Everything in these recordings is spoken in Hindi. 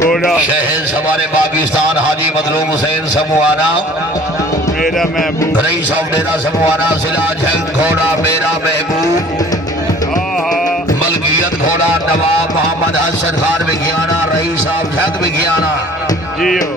शहर सवारे पाकिस्तान हाजी मजलूम हुसैन समूहाना मेरा महबूब रईस ऑफ डेरा समूहाना सिराज है घोड़ा मेरा महबूब मलकियत घोड़ा नवाब मोहम्मद हसन खान विज्ञाना रईस ऑफ जग विज्ञाना जियो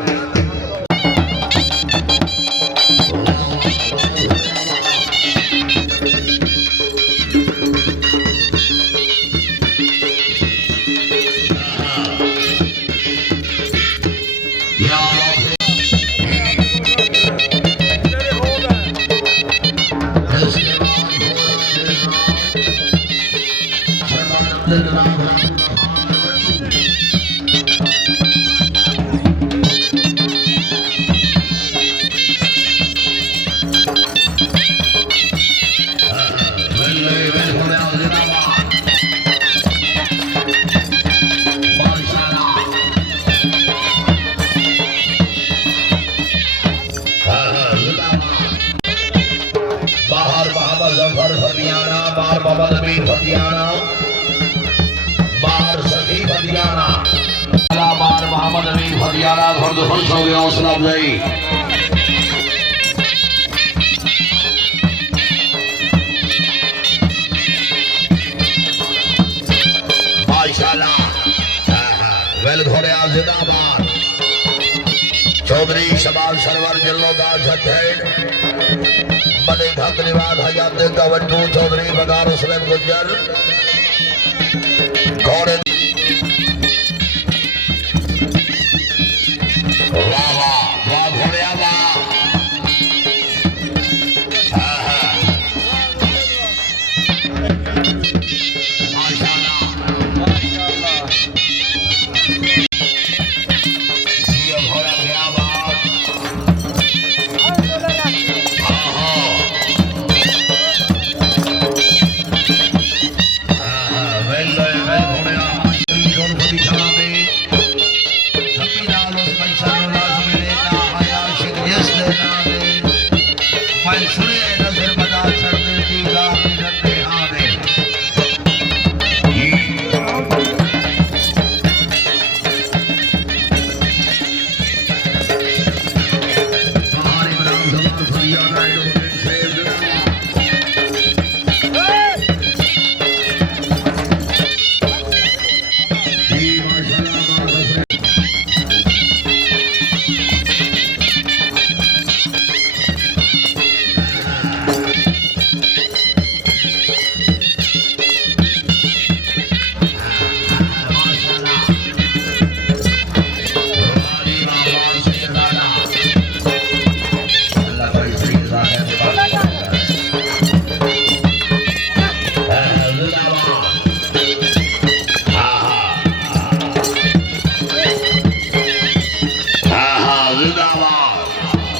चौधरी शबाब सरवर जल्लोदार झट्ठेड़ बड़े धन्यवाद हयात गवंडू चौधरी बगार मुस्लिम गुज्जर घोड़े वाह वाह वाह घोड़े वाह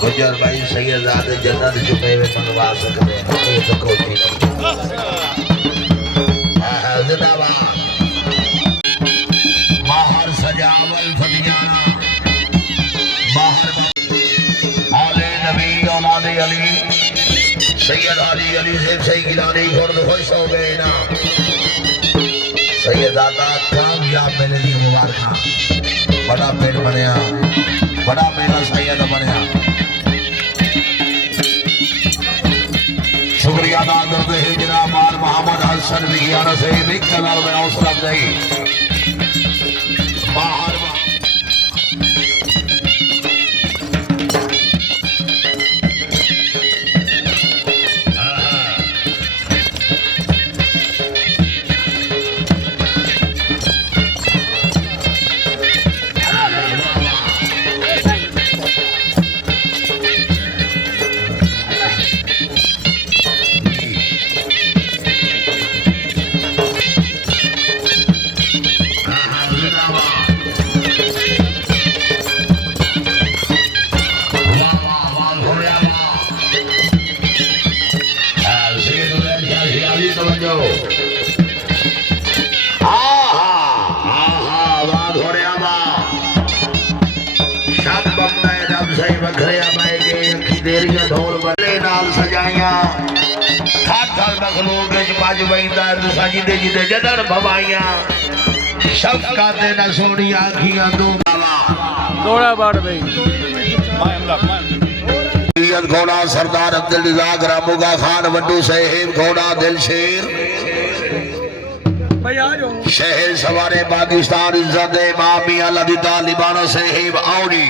गुजर भाई सैयदाद जन्नत जुमे में मंगवा सकते हैं ये तो कोई जिंदाबाद बाहर सजावल फतियाना बाहर आले नबी औलादे अली सैयद अली से सही गिलानी खुर्द खुश हो गए ना सैयदादा कामयाब मेरे लिए मुबारक बड़ा पेड़ बनया बड़ा मेरा सैयद बनया शुक्रिया अदा करते हैं जनाब बार मोहम्मद हसन विज्ञान से भी कलर में हौसला अफजाई बाहर ढोल बड़े नाल सजाइया थार थार मखलूक बज बजदा जिदे जिदे जदड़ भवाइया शफकत न सोनी आखियां दो दौड़ा बाढ़ भाई घोड़ा सरदार अब्दुल रज़ाक रामोगा खान वड्डू साहिब घोड़ा दिल शेर शहर सवारे पाकिस्तान इज्जत इमाम मियां लदीदा लिबाना साहिब औड़ी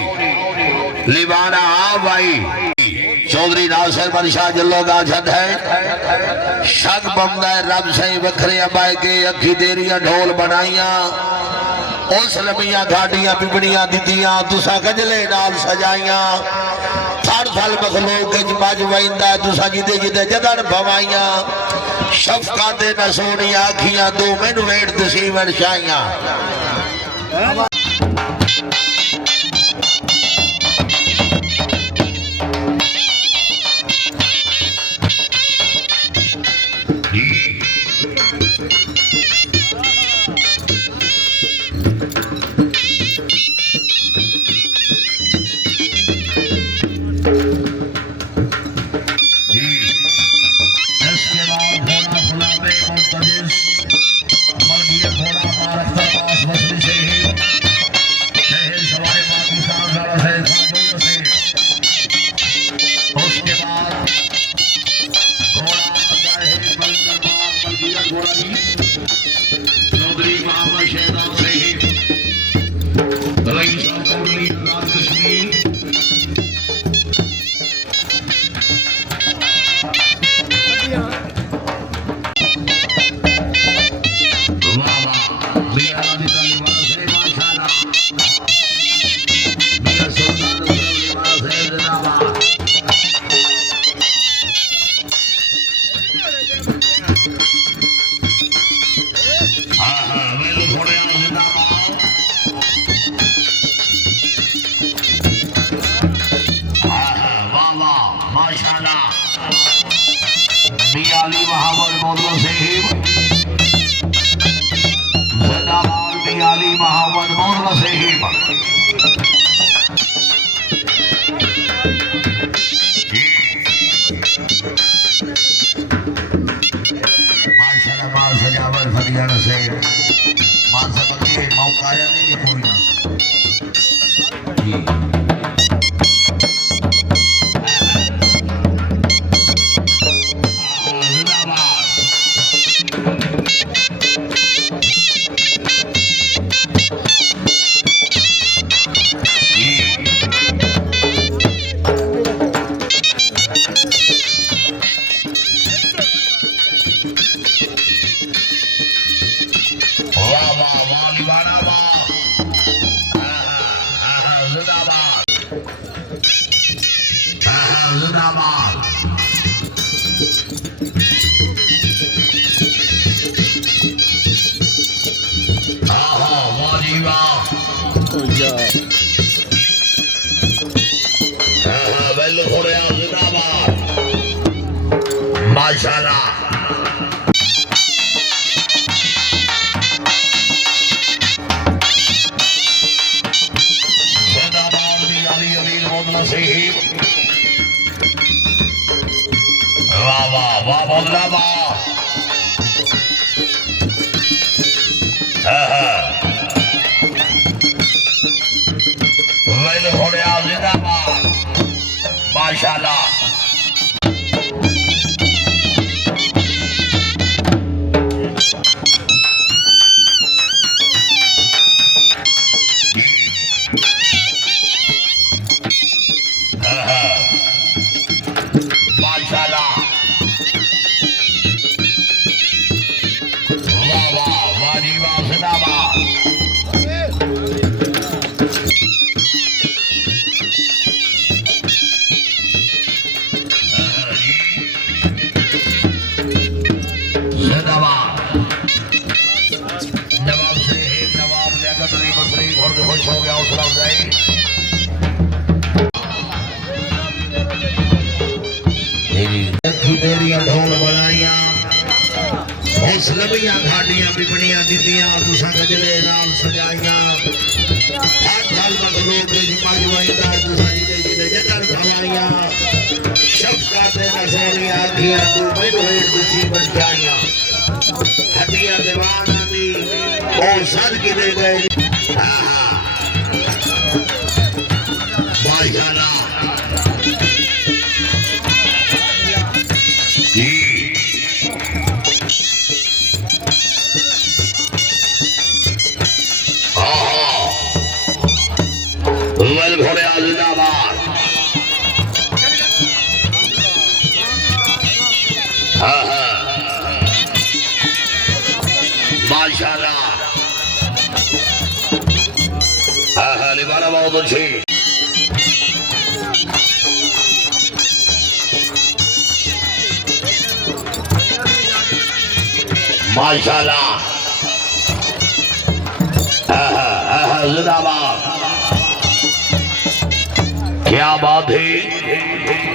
लिबाना आ भाई चौधरी नासिर बादशाह जल्लोगा छत है शक बमदा रब सही वखरे अबाए के अखी देरियां ढोल बनाइया उस लमिया घाटियां पिपड़ियां दितियां तुसा गजले नाल सजाइया थड़ थल मखलूक मज वहिंदा तुसा जिदे जिदे जदन भवाइया शफकत न सोनी आखियां तू मैनू वेट तुसी वरछाइया माशाल्लाह वाह वाह वाह बोला वाह वेल घोड़े जिंदाबाद माशाल्लाह ढोल बनाइया लबिया घाटियां पिपड़ियां दितियां तुसा गजले नाल सजाइया हर फल मखलूक मज वहिंदा तुसा जिदे जिदे जदन भवाइया शफकत न सोनी आखियां तू मैनू वेट तुसी वरछाइया हड्डियां दीवाना दी औसत की दे गए माशाल्लाह जी वेल घोड़े जिंदाबाद माशाल्लाह लिबाना बहुत अच्छी माशाल्लाह जिंदाबाद क्या बात है